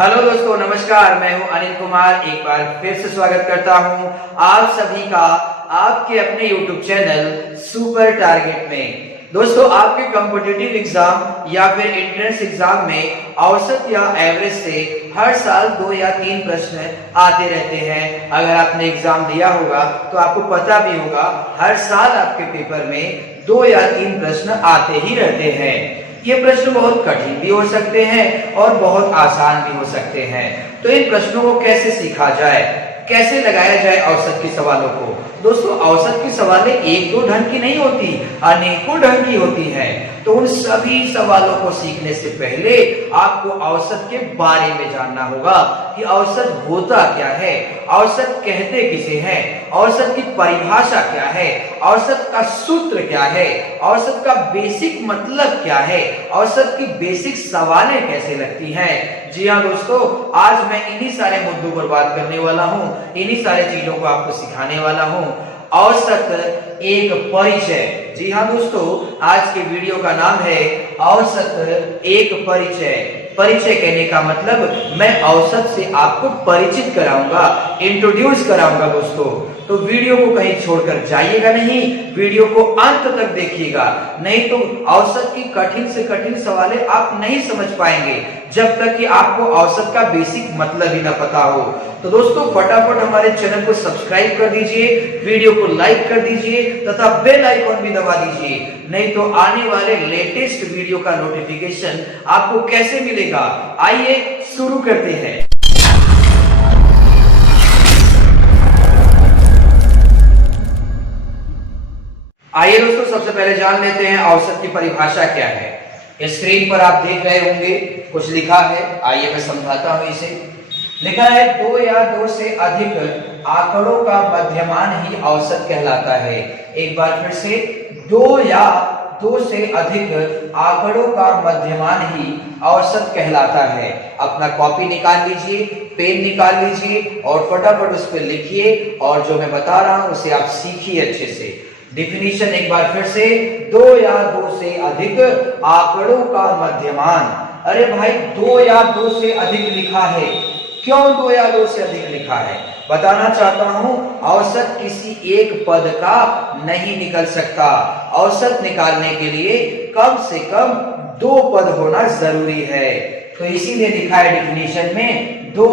Hello दोस्तों, नमस्कार। मैं हूं अनिल कुमार। एक बार फिर से स्वागत करता हूं आप सभी का आपके अपने YouTube चैनल सुपर टारगेट में। दोस्तों, आपके कॉम्पिटिटिव एग्जाम या फिर एंट्रेंस एग्जाम में औसत या एवरेज से हर साल 2 या 3 प्रश्न आते रहते हैं। अगर आपने एग्जाम दिया होगा तो आपको पता भी होगा, हर साल आपके पेपर में 2 या 3 प्रश्न आते ही रहते हैं। ये प्रश्न बहुत कठिन भी हो सकते हैं और बहुत आसान भी हो सकते हैं। तो इन प्रश्नों को कैसे सीखा जाए, कैसे लगाया जाए औसत के सवालों को। दोस्तों, औसत की सवालें एक दो ढंग की नहीं होती, अनेकों ढंग की होती हैं। तो उन सभी सवालों को सीखने से पहले आपको औसत के बारे में जानना होगा कि औसत होता क्या है, औसत कहते किसे हैं, औसत की परिभाषा क्या है, औसत का सूत्र क्या है, औसत का बेसिक मतलब क्या है, औसत की बेसिक सवालें कैसे लगती हैं। जी हाँ दोस्तों, आज मैं इन्हीं सारे मुद्दों पर बात करने वाला हूं, इन्हीं सारे चीजों को आपको सिखाने वाला हूं। औसत एक परिचय। जी हाँ दोस्तों, आज के वीडियो का नाम है औसत एक परिचय। परिचय कहने का मतलब मैं औसत से आपको परिचित कराऊंगा, इंट्रोड्यूस कराऊंगा दोस्तों। तो वीडियो को कहीं छोड़कर जाइएगा नहीं, वीडियो को अंत तक देखिएगा, नहीं तो औसत की कठिन से कठिन सवालें आप नहीं समझ पाएंगे जब तक कि आपको औसत का बेसिक मतलब ही ना पता हो। तो दोस्तों, फटाफट हमारे चैनल को सब्सक्राइब कर दीजिए, वीडियो को लाइक कर दीजिए तथा बेल आइकॉन भी दबा दीजिए, नहीं तो आने वाले लेटेस्ट वीडियो का नोटिफिकेशन आपको कैसे मिलेगा। आइए शुरू करते हैं। आइए दोस्तों, सबसे पहले जान लेते हैं औसत की परिभाषा क्या है। स्क्रीन पर आप देख रहे होंगे कुछ लिखा है, आइए मैं समझाता हूं इसे। लिखा है 2 या 2 से अधिक आंकड़ों का मध्यमान ही औसत कहलाता है। एक बार फिर से, 2 या 2 से अधिक आंकड़ों का मध्यमान ही औसत कहलाता है। अपना कॉपी निकाल लीजिए, पेन निकाल लीजिए और फटाफट उस पर लिखिए, और जो मैं बता रहा हूं उसे आप सीखिए अच्छे से। डिफिनीशन एक बार फिर से, 2 या 2 से अधिक आंकड़ों का मध्यमान। अरे भाई, 2 या 2 से अधिक लिखा है, क्यों 2 या 2 से अधिक लिखा है? बताना चाहता हूं, औसत किसी एक पद का नहीं निकल सकता। औसत निकालने के लिए कम से कम 2 पद होना जरूरी है। तो इसीलिए लिखा है डिफिनीशन में, 2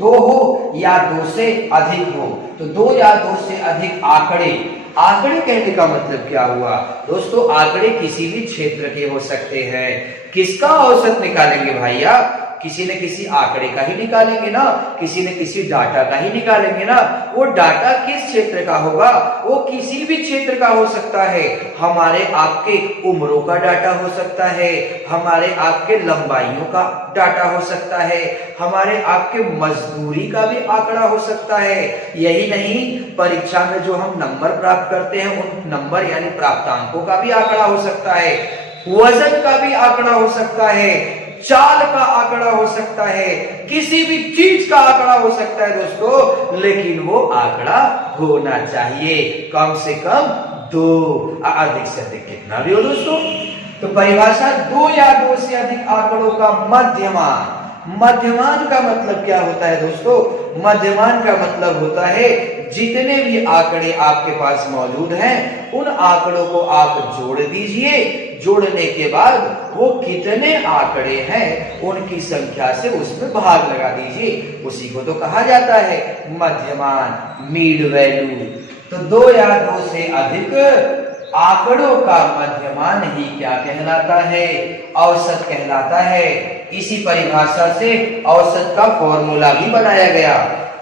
हो या 2 से अधिक हो। तो 2 या 2 से अधिक आंकड़े। आंकड़े कहने का मतलब क्या हुआ दोस्तों? आंकड़े किसी भी क्षेत्र के हो सकते हैं। किसका औसत निकालेंगे भैया? किसी न किसी आंकड़े का ही निकालेंगे ना, किसी न किसी डाटा का ही निकालेंगे ना। वो डाटा किस क्षेत्र का होगा? वो किसी भी क्षेत्र का हो सकता है। हमारे आपके उम्रों का डाटा हो सकता है, हमारे आपके लंबाइयों का डाटा हो सकता है, हमारे आपके मजदूरी का भी आंकड़ा हो सकता है। यही नहीं, परीक्षा में जो हम नंबर प्राप्त करते हैं उन नंबर यानी प्राप्तांकों का भी आंकड़ा हो सकता है, वजन का भी आंकड़ा हो सकता है, चाल का आंकड़ा हो सकता है, किसी भी चीज का आंकड़ा हो सकता है दोस्तों, लेकिन वो आंकड़ा होना चाहिए कम से कम 2, अधिक से अधिक कितना भी हो दोस्तों। तो परिभाषा, 2 या 2 से अधिक आंकड़ों का मध्यमान। मध्यमान का मतलब क्या होता है दोस्तों? मध्यमान का मतलब होता है जितने भी आंकड़े आपके पास मौजूद हैं उन आंकड़ों को आप जोड़ दीजिए, जोड़ने के बाद वो कितने आंकड़े हैं उनकी संख्या से उसमें भाग लगा दीजिए, उसी को तो कहा जाता है मध्यमान, मीड वैल्यू। तो 2 या 2 से अधिक आंकड़ों का मध्यमान ही क्या कहलाता है? औसत कहलाता है। इसी परिभाषा से औसत का फॉर्मूला भी बनाया गया।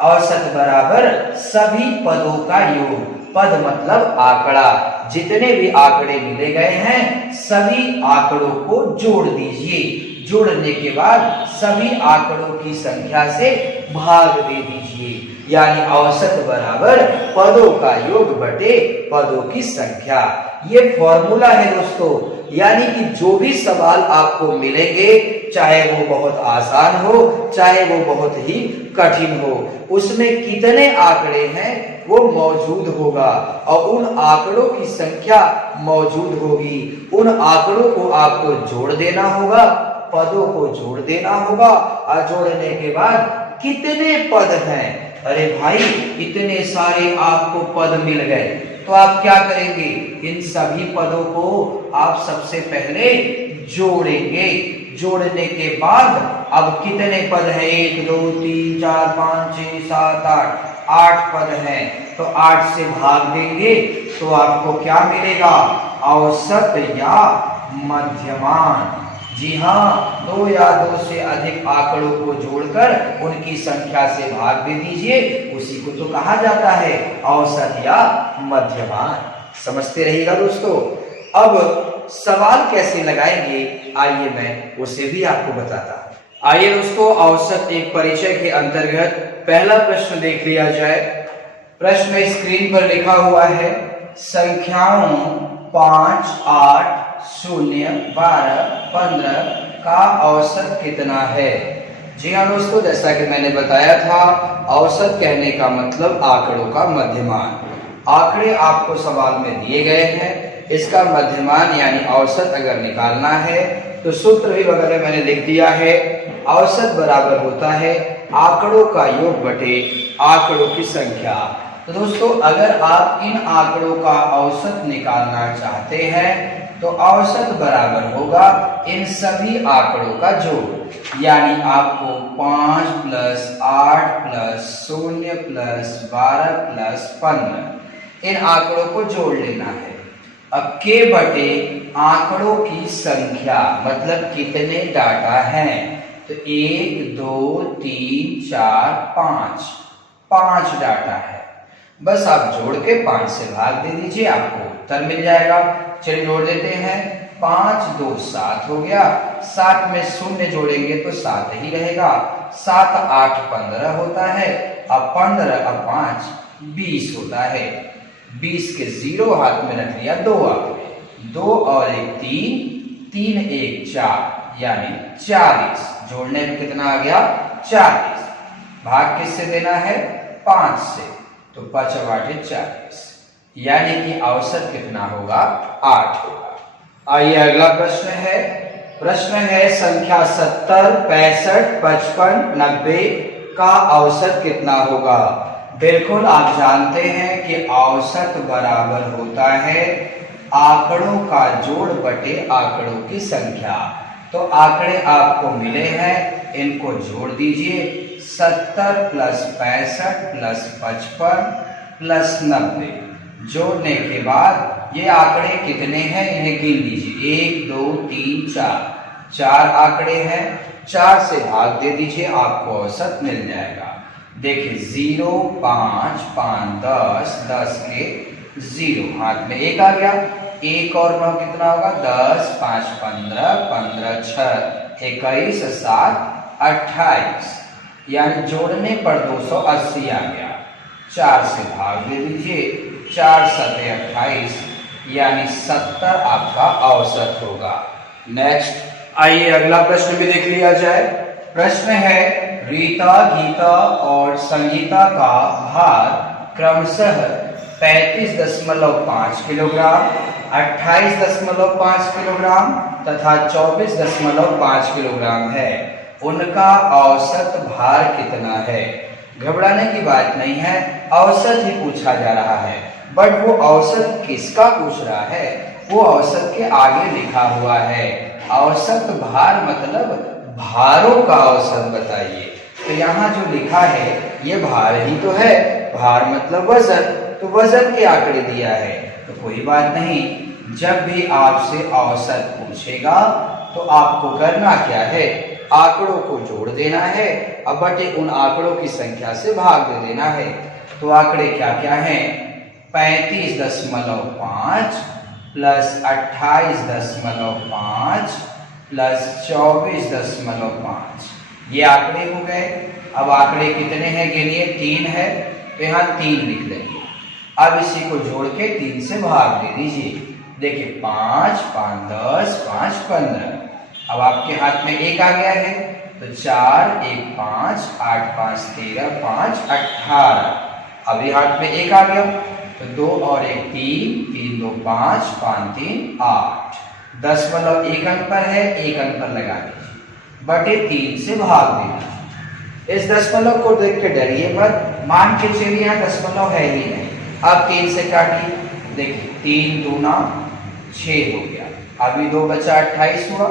औसत बराबर सभी पदों का योग। पद मतलब आंकड़ा, जितने भी आंकड़े मिले गए हैं सभी आंकड़ों को जोड़ दीजिए, जोड़ने के बाद सभी आंकड़ों की संख्या से भाग दे दीजिए, यानी औसत बराबर पदों का योग बटे पदों की संख्या। ये फॉर्मूला है दोस्तों। यानी कि जो भी सवाल आपको मिलेंगे, चाहे वो बहुत आसान हो चाहे वो बहुत ही कठिन हो, उसमें कितने आंकड़े हैं वो मौजूद होगा और उन आंकड़ों की संख्या मौजूद होगी। उन आंकड़ों को आपको जोड़ देना होगा पदों को जोड़ देना होगा और जोड़ने के बाद कितने पद हैं, अरे भाई इतने सारे आपको पद मिल गए, तो आप क्या करेंगे, इन सभी पदों को आप सबसे पहले जोड़ेंगे। जोड़ने के बाद अब कितने पद हैं, 1 2 3 4 5 6 7 8 पद हैं, तो 8 से भाग देंगे तो आपको क्या मिलेगा, औसत या मध्यमान। जी हाँ, 2 या 2 से अधिक आंकड़ों को जोड़कर उनकी संख्या से भाग दे दीजिए, उसी को तो कहा जाता है औसत या मध्यमान। समझते रहिएगा दोस्तों। अब सवाल कैसे लगाएंगे, आइए मैं उसे भी आपको बताता हूं। आइए दोस्तों, औसत एक परिचय के अंतर्गत पहला प्रश्न देख लिया जाए। प्रश्न स्क्रीन पर लिखा हुआ है, संख्याओं 5 8 0 12 15 का औसत कितना है। जी हाँ दोस्तों, जैसा कि मैंने बताया था, औसत कहने का मतलब आंकड़ों का मध्यमान। आंकड़े आपको सवाल में दिए गए हैं, इसका मध्यमान यानी औसत अगर निकालना है तो सूत्र भी बगल में मैंने लिख दिया है। औसत बराबर होता है आंकड़ों का योग बटे आंकड़ों की संख्या। तो दोस्तों, अगर आप इन आंकड़ों का औसत निकालना चाहते हैं तो औसत बराबर होगा इन सभी आंकड़ों का जोड़, यानी आपको 5 + 8 + 0 + 12 + 15 इन आंकड़ों को जोड़ लेना है। अब के बटे आंकड़ों की संख्या मतलब कितने डाटा हैं, तो 1 2 3 4 5 डाटा है। बस आप जोड़ के 5 से भाग दे दीजिए, आपको उत्तर मिल जाएगा। चलिए जोड़ देते हैं, 5 2 7 हो गया, 7 में 0 जोड़ेंगे तो 7 ही रहेगा, 7 8 15 होता है, अब 15 अब 5 20 होता है। 20 के 0 हाथ में रख लिया, 2 आंकड़े, 2 और 1 3, 3 1 4 यानी 40। जोड़ने में कितना आ गया, 40। भाग किससे देना है, 5 से, तो 5 8 40, यानी कि औसत कितना होगा, 8 होगा। आइए अगला प्रश्न है संख्या 70 65 55 90 का औसत कितना होगा। बिल्कुल आप जानते हैं कि औसत बराबर होता है आंकड़ों का जोड़ बटे आंकड़ों की संख्या। तो आंकड़े आपको मिले हैं, इनको जोड़ दीजिए, 70 + 65 + 55 + 90। जोड़ने के बाद ये आंकड़े कितने हैं, इन्हें गिन लीजिए, 1 2 3 4 4 आंकड़े हैं, 4 से भाग दे दीजिए, आपको औसत मिल जाएगा। देखिए 0 5 5 10 10 के 0 हाथ में 1 आ गया, 1 और 9 कितना होगा, 10 5 15 15 6 21 7 28, यानी जोड़ने पर 280 आ गया। 4 से भाग दे दीजिए, 4 7 28, यानी 70 आपका औसत होगा। नेक्स्ट, आइए अगला प्रश्न भी देख लिया जाए। प्रश्न है, रीता गीता और संगीता का भार क्रमशः 35.5 किलोग्राम, 28.5 किलोग्राम तथा 24.5 किलोग्राम है। उनका औसत भार कितना है। घबराने की बात नहीं है, औसत ही पूछा जा रहा है, बट वो औसत किसका पूछ रहा है, वो औसत के आगे लिखा हुआ है औसत भार मतलब भारों का औसत बताइए। तो यहाँ जो लिखा है ये भार ही तो है, भार मतलब वजन, तो वजन के आंकड़े दिया है, तो कोई बात नहीं। जब भी आपसे औसत पूछेगा तो आपको करना क्या है, आंकड़ों को जोड़ देना है, अब बटे उन आंकड़ों की संख्या से भाग दे देना है। तो आंकड़े क्या क्या हैं, 35.5 + 28.5 + 24.5, ये आंकड़े हो गए। अब आंकड़े कितने हैं गिनिए, 3 है, तो यहाँ 3 लिख लेंगे। अब इसी को जोड़ के 3 से भाग दे दीजिए। देखिए 5 5 10 5 15, अब आपके हाथ में 1 आ गया है, तो 4 1 5 8 5 13 5 18, अभी हाथ में 1 आ गया, तो 2 और 1 3 3 2 5 5 3 8, 10 मतलब 1 अंक पर है, 1 अंक पर लगा दीजिए। बटे 3 से भाग देना। इस दशमलव को देख के डरिए मत, मान के चलिए यहाँ दशमलव है ही नहीं। अब 3 से काटिए, देखिए 3 दूना 6 हो गया, अभी 2 बचा 28 हुआ,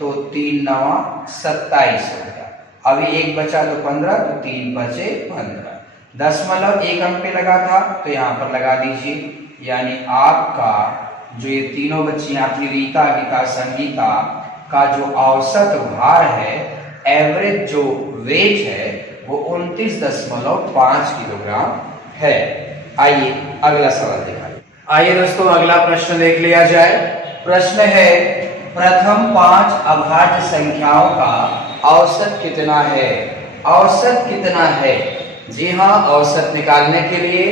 तो 3 नवा 27 हो गया, अभी 1 बचा तो 15, तो 3 बचे 15। दशमलव 1 अंक पे लगा था तो यहाँ पर लगा दीजिए, यानी आपका जो ये तीनों बच्चियां अपनी रीता, गीता, संगीता का जो औसत भार है, एवरेज जो वेट है, वो 29.5 किलोग्राम है। आइए अगला सवाल दिखाइए। आइए दोस्तों अगला प्रश्न देख लिया जाए। प्रश्न है प्रथम 5 अभाज्य संख्याओं का औसत कितना है? औसत कितना है? जी हाँ, औसत निकालने के लिए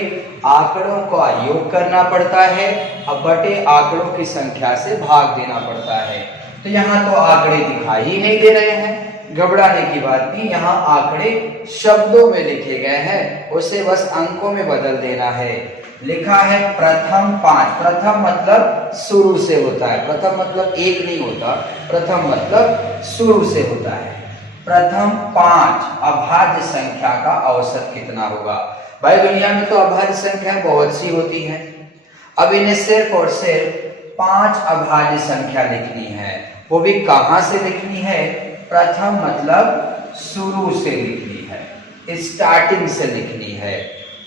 आंकड़ों का योग करना पड़ता है, अब बटे आंकड़ों की संख्या से भाग देना पड़ता है। तो यहाँ तो आंकड़े दिखाई ही नहीं दे रहे हैं, घबराने की बात नहीं, यहाँ आंकड़े शब्दों में लिखे गए हैं, उसे बस अंकों में बदल देना है। लिखा है प्रथम 5, प्रथम मतलब शुरू से होता है, प्रथम मतलब एक नहीं होता, प्रथम मतलब शुरू से होता है। प्रथम 5 अभाज्य संख्या का औसत कितना होगा? भाई दुनिया में तो अभाज्य संख्या बहुत सी होती हैं, अब इन्हें सिर्फ और सिर्फ 5 अभाज्य संख्या लिखनी है, वो भी कहां से लिखनी है? प्रथम मतलब शुरू से लिखनी है, स्टार्टिंग से लिखनी है।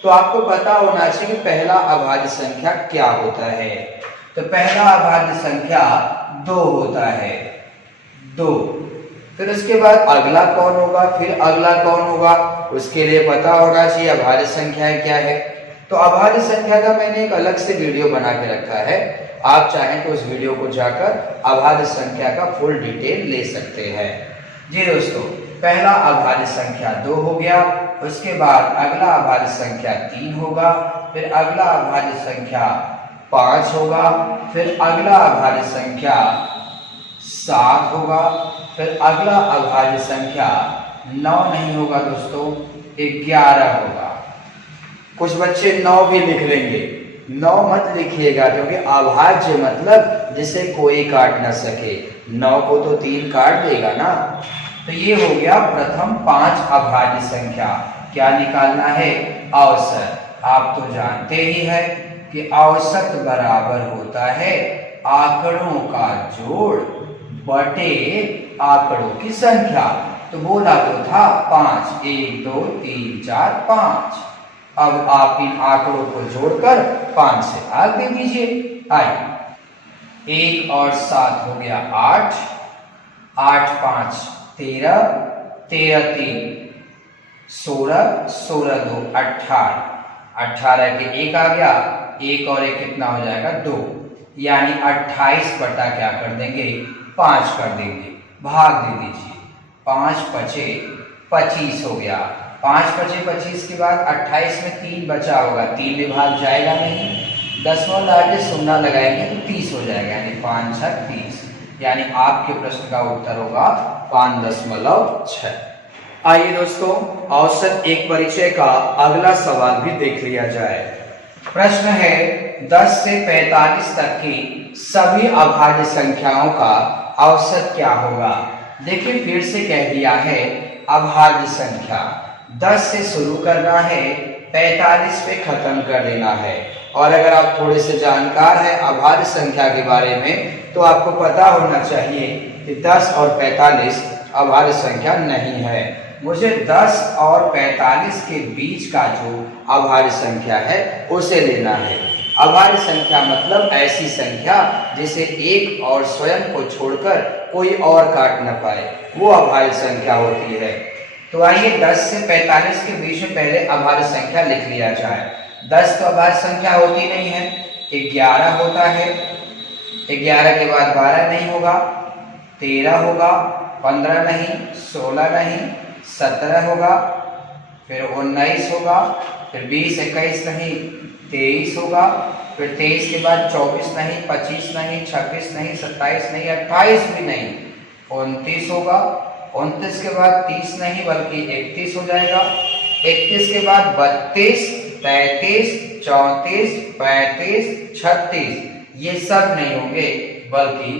तो आपको पता होना चाहिए कि पहला अभाज्य संख्या क्या होता है। तो पहला अभाज्य संख्या 2 होता है, 2। फिर उसके बाद अगला कौन होगा, फिर अगला कौन होगा, उसके लिए पता होना चाहिए अभाज्य संख्या क्या है। तो अभाज्य संख्या का मैंने एक अलग से वीडियो बना के रखा है, आप चाहें तो उस वीडियो को जाकर अभाज्य संख्या का फुल डिटेल ले सकते हैं। जी दोस्तों, पहला अभाज्य संख्या 2 हो गया, उसके बाद अगला अभाज्य संख्या 3 होगा, फिर अगला अभाज्य संख्या 5 होगा, फिर अगला अभाज्य संख्या 7 होगा, फिर अगला अभाज्य संख्या 9 नहीं होगा दोस्तों, 11 होगा। कुछ बच्चे 9 भी लिख लेंगे, 9 मत लिखिएगा, क्योंकि अभाज्य मतलब जिसे कोई काट ना सके, 9 को तो 3 काट देगा ना। तो ये हो गया प्रथम 5 अभाज्य संख्या। क्या निकालना है? औसत। आप तो जानते ही हैं कि औसत बराबर होता है आंकड़ों का जोड़ बटे आंकड़ों की संख्या। तो बोला तो था 5, 1 2 3 4 5। अब आप इन आंकड़ों को जोड़कर 5 से भाग दे दीजिए। आइए, 1 और 7 हो गया 8, 8 5 13, 13 3 16, 16 2 18, 18 के 1 आ गया, 1 और 1 कितना हो जाएगा? 2, यानी 28 बटा क्या कर देंगे? 5 कर देंगे, भाग दे दीजिए। 5 पचे 25 हो गया, 5 पचे 25 के बाद 28 में 3 बचा होगा, 3 में भाग जाएगा नहीं, दशमलव आगे शून्य लगाएंगे तो 30 हो जाएगा, यानी 5 6 30, यानी आपके प्रश्न का उत्तर होगा 5.6। आइए दोस्तों, औसत एक परिचय का अगला सवाल भी देख लिया जाए। प्रश्न है 10 से 45 तक की सभी अभाज्य संख्याओं का औसत क्या होगा? देखिए फिर से कह दिया है अभाज्य संख्या 10 से शुरू करना है, 45 पे खत्म कर देना है। और अगर आप थोड़े से जानकार हैं अभाज्य संख्या के बारे में, तो आपको पता होना चाहिए कि 10 और 45 अभाज्य संख्या नहीं है। मुझे 10 और 45 के बीच का जो अभाज्य संख्या है उसे लेना है। अभाज्य संख्या मतलब ऐसी संख्या जिसे एक और स्वयं को छोड़कर कोई और काट न पाए, वो अभाज्य संख्या होती है। तो आइए 10 से 45 के बीच में पहले अभाज्य संख्या लिख लिया जाए। 10 तो अभाज्य संख्या होती नहीं है, 11 होता है, 11 के बाद 12 नहीं होगा, 13 होगा, 15 नहीं, 16 नहीं, 17 होगा, फिर 19 होगा, फिर 20 21 नहीं, 23 होगा, फिर 23 के बाद 24 नहीं, 25 नहीं, 26 नहीं, 27 नहीं, 28 भी नहीं, 29 होगा, 29 के बाद 30 नहीं बल्कि 31 हो जाएगा, 31 के बाद 32, 33, 34, 35, 36, ये सब नहीं होंगे बल्कि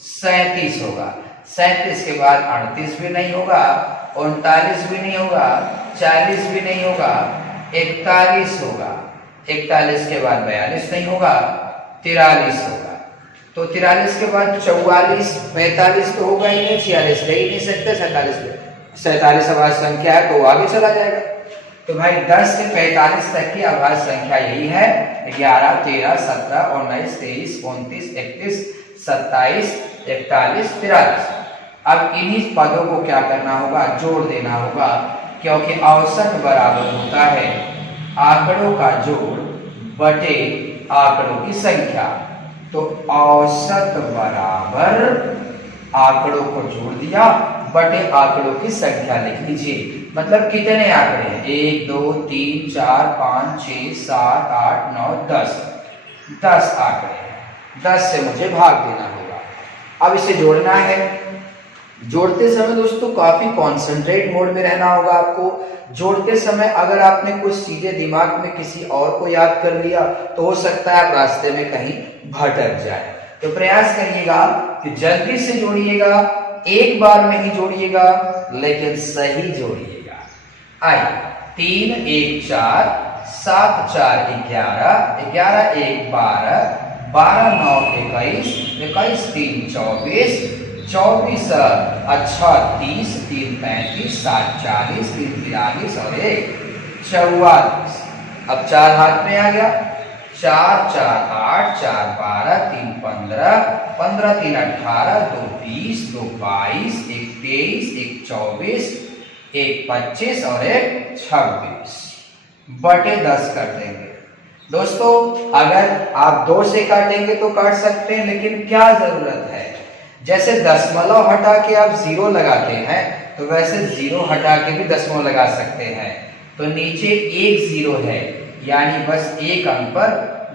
37 होगा। 37 के बाद 38 भी नहीं होगा, 39 भी नहीं होगा, 40 भी नहीं होगा, 41 होगा, 41 के बाद 42 नहीं होगा, 43 होगा। तो 43 के बाद 44, 45 तो होगा ही नहीं, 46 रह ही नहीं सकते, 47 अभाज्य संख्या है तो आगे चला जाएगा। तो भाई 10 से 45 तक की अभाज्य संख्या यही है 11, 13, 17, 19, 23, 29, 31, 27, 41, 43। अब इन्हीं पदों को क्या करना होगा, जोड़ देना होगा, क्योंकि औसत बराबर होता है आंकड़ों का जोड़ बटे आंकड़ों की संख्या। तो औसत बराबर आंकड़ों को जोड़ दिया बटे आंकड़ों की संख्या लिख लीजिए। मतलब कितने आंकड़े हैं, 1, 2, 3, 4, 5, 6, 7, 8, 9, 10, 10 आंकड़े हैं। 10 से मुझे भाग देना होगा। अब इसे जोड़ना है। जोड़ते समय दोस्तों काफी कॉन्सेंट्रेट मोड में रहना होगा आपको। जोड़ते समय अगर आपने कुछ चीजें दिमाग में किसी और को याद कर लिया तो हो सकता है आप रास्ते में कहीं भटक जाए। तो प्रयास करिएगा कि जल्दी से जोड़िएगा, एक बार में ही जोड़िएगा, लेकिन सही जोड़िएगा। आइए, 3, 1, 4, 7, 4, 11, 11, 1, 12, 12, 9, 21, 21, 3, 24, 24 अच्छा 30, 3, 35, 7, 40, 3, 43 और 1, 44। अब 4 हाथ में आ गया, 4, 4, 8, 4, 12, 3, 15, 15, 3, 18, 2, 20, 2, 22, 1, 23, 1, 24, 1, 25 और 1, 26 बटे 10 कर देंगे। दोस्तों अगर आप 2 से काटेंगे तो काट सकते हैं, लेकिन क्या जरूरत है, जैसे दशमलव हटा के आप 0 लगाते हैं तो वैसे 0 हटा के भी दशमलव लगा सकते हैं। तो नीचे 1 0 है, यानी बस एक अंक पर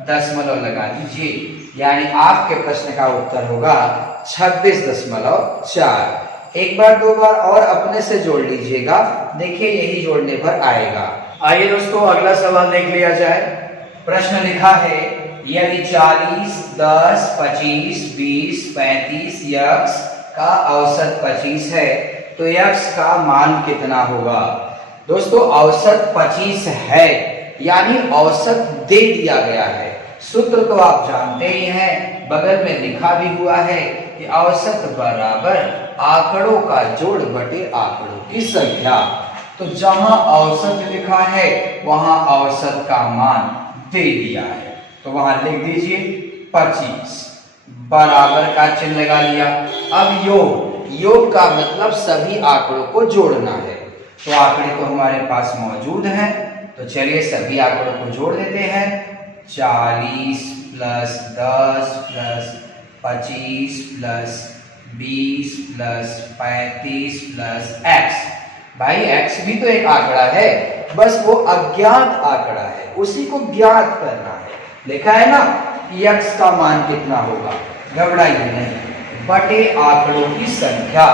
दशमलव लगा दीजिए, यानी आपके प्रश्न का उत्तर होगा 26.4। एक बार दो बार और अपने से जोड़ लीजिएगा, देखिए यही जोड़ने पर आएगा। आइए दोस्तों अगला सवाल देख लिया जाए। प्रश्न लिखा है यदि 40, 10, 25, 20, 35 यक्स का औसत 25 है तो यक्स का मान कितना होगा। दोस्तों औसत 25 है, यानी औसत दे दिया गया है। सूत्र तो आप जानते ही हैं, बगल में लिखा भी हुआ है कि औसत बराबर आंकड़ों का जोड़ बटे आंकड़ों की संख्या। तो जहां औसत लिखा है वहां औसत का मान दे दिया है, तो वहां लिख दीजिए 25, बराबर का चिन्ह लगा लिया। अब योग का मतलब सभी आंकड़ों को जोड़ना है। तो आंकड़े तो हमारे पास मौजूद हैं, तो चलिए सभी आंकड़ों को जोड़ देते हैं। 40 plus 10 plus 25 plus 20 plus 35 plus x। भाई x भी तो एक आंकड़ा है, बस वो अज्ञात आंकड़ा है, उसी को ज्ञात करना है। लिखा है ना x का मान कितना होगा, घबराइए नहीं, बटे आंकड़ों की संख्या।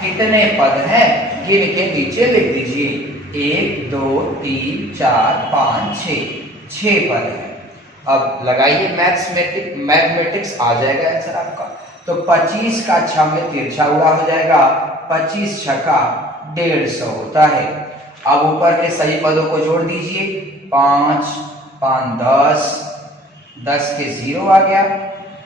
कितने पद हैं गिन के नीचे लिख दीजिए, 1, 2, 3, 4, 5, 6 पद है। अब लगाइए मैथमेटिक्स आ जाएगा आंसर आपका। तो 25 का 6 में तिरछा उड़ा हो जाएगा, 25 छक्का 150 होता है। अब ऊपर के सही पदों को जोड़ दीजिए, 5, 5, 10, 10 के 0 आ गया,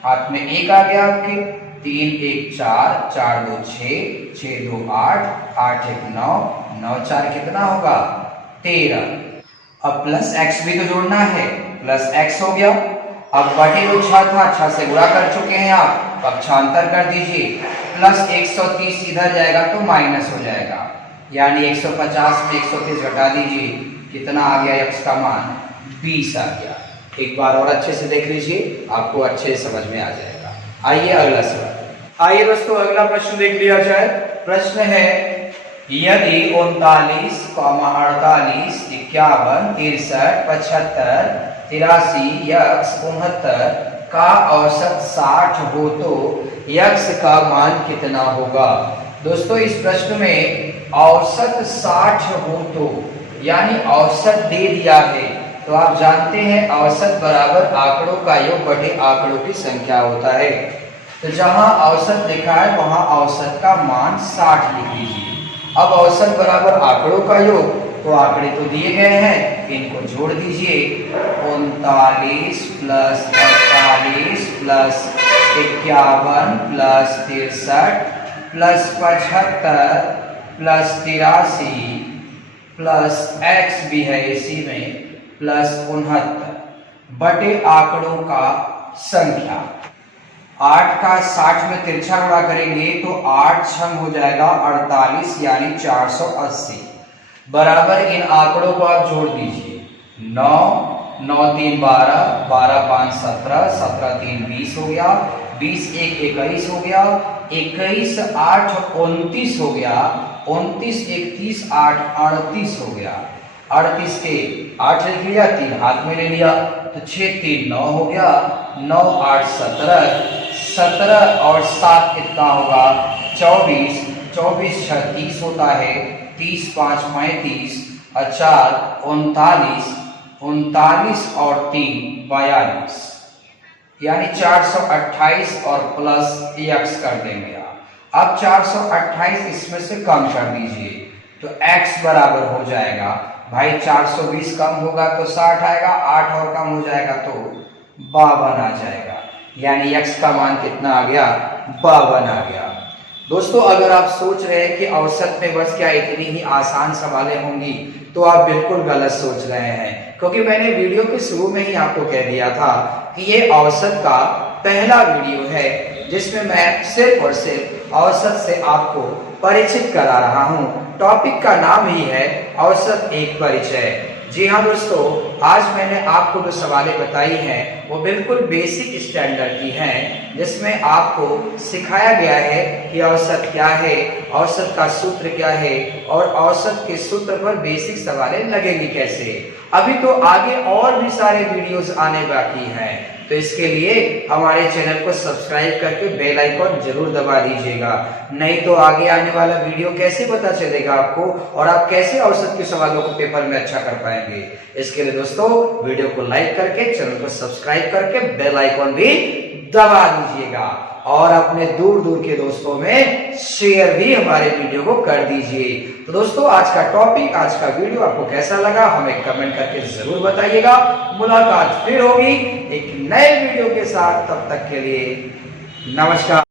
हाथ में 1 आ गया आपके, 3, 1, 4, 4, 2, 6, 6, 2, 8, 8, 1, 9, 9, 4 कितना होगा 13। अब प्लस x भी तो जोड़ना है, प्लस x हो गया। अब बटे जो 6 था, 6 से गुणा कर चुके हैं आप, पक्षांतर कर दीजिए, प्लस 130 इधर जाएगा तो माइनस हो जाएगा, यानी 150 में 130 घटा दीजिए, कितना आ गया x का मान 20 आ गया। एक बार और अच्छे से देख लीजिए, आपको अच्छे से समझ में आ जाएगा। आइए अगला सवाल। आइए दोस्तों अगला प्रश्न देख लिया जाए। प्रश्न है यदि 39, 48, 51, 63, 75, 83 यक्स 69 का औसत 60 हो तो यक्स का मान कितना होगा। दोस्तों इस प्रश्न में औसत 60 हो तो, यानी औसत दे दिया है, तो आप जानते हैं औसत बराबर आंकड़ों का योग बटे आंकड़ों की संख्या होता है। तो जहां औसत लिखा है वहां औसत का मान 60 लिख लीजिए। अब औसत बराबर आंकड़ों का योग, तो आंकड़े तो दिए गए हैं, इनको जोड़ दीजिए। 39 plus 48 plus 51 plus 63 plus 75 plus 83 plus x भी है इसी में प्लस 69 बटे आंकड़ों का संख्या। 8 का 60 में तिरछा गुणा करेंगे तो 8 छंग हो जाएगा 48 यानी 480 बराबर इन आंकड़ों को आप जोड़ दीजिए। 9 9 3 12 12 5 17 17 3 20 हो गया, 20 1 21 हो गया, 21 8 29 हो गया, 29 31 8 38 हो गया। 38 के 8 लिख लिया, 3 हाथ में ले लिया तो 6 3 9 हो गया, 9 8 17 17 और 7 कितना होगा 24, 24 6 30 होता है, 30 5 35 और 4 39, 39 और 3 42 यानी 428 और प्लस x कर देंगे आप। अब 428 इसमें से कम कर दीजिए तो x बराबर हो जाएगा भाई 420 कम होगा तो 60 आएगा, 8 और कम हो जाएगा तो 52 आ जाएगा, यानी x का मान कितना आ गया 52 आ गया। दोस्तों अगर आप सोच रहे हैं कि औसत में बस क्या इतनी ही आसान सवालें होंगी तो आप बिल्कुल गलत सोच रहे हैं, क्योंकि मैंने वीडियो के शुरू में ही आपको कह दिया था कि ये औसत का पहला वीडियो है जिसमें मैं सिर्फ और सिर्फ औसत से आपको परिचित करा रहा हूं। टॉपिक का नाम ही है औसत एक परिचय। जी हाँ दोस्तों, आज मैंने आपको जो सवालें बताई हैं वो बिल्कुल बेसिक स्टैंडर्ड की हैं, जिसमें आपको सिखाया गया है कि औसत क्या है, औसत का सूत्र क्या है और औसत के सूत्र पर बेसिक सवालें लगेंगी कैसे। अभी तो आगे और भी सारे वीडियोस आने बाकी हैं, तो इसके लिए हमारे चैनल को सब्सक्राइब करके बेल आइकॉन जरूर दबा दीजिएगा, नहीं तो आगे आने वाला वीडियो कैसे पता चलेगा आपको और आप कैसे औसत के सवालों को पेपर में अच्छा कर पाएंगे। इसके लिए दोस्तों वीडियो को लाइक करके चैनल को सब्सक्राइब करके बेल आइकॉन भी दबा दीजिएगा और अपने दूर दूर के दोस्तों में शेयर भी हमारे वीडियो को कर दीजिए। तो दोस्तों आज का टॉपिक, आज का वीडियो आपको कैसा लगा हमें कमेंट करके जरूर बताइएगा। मुलाकात फिर होगी एक नए वीडियो के साथ, तब तक के लिए नमस्कार।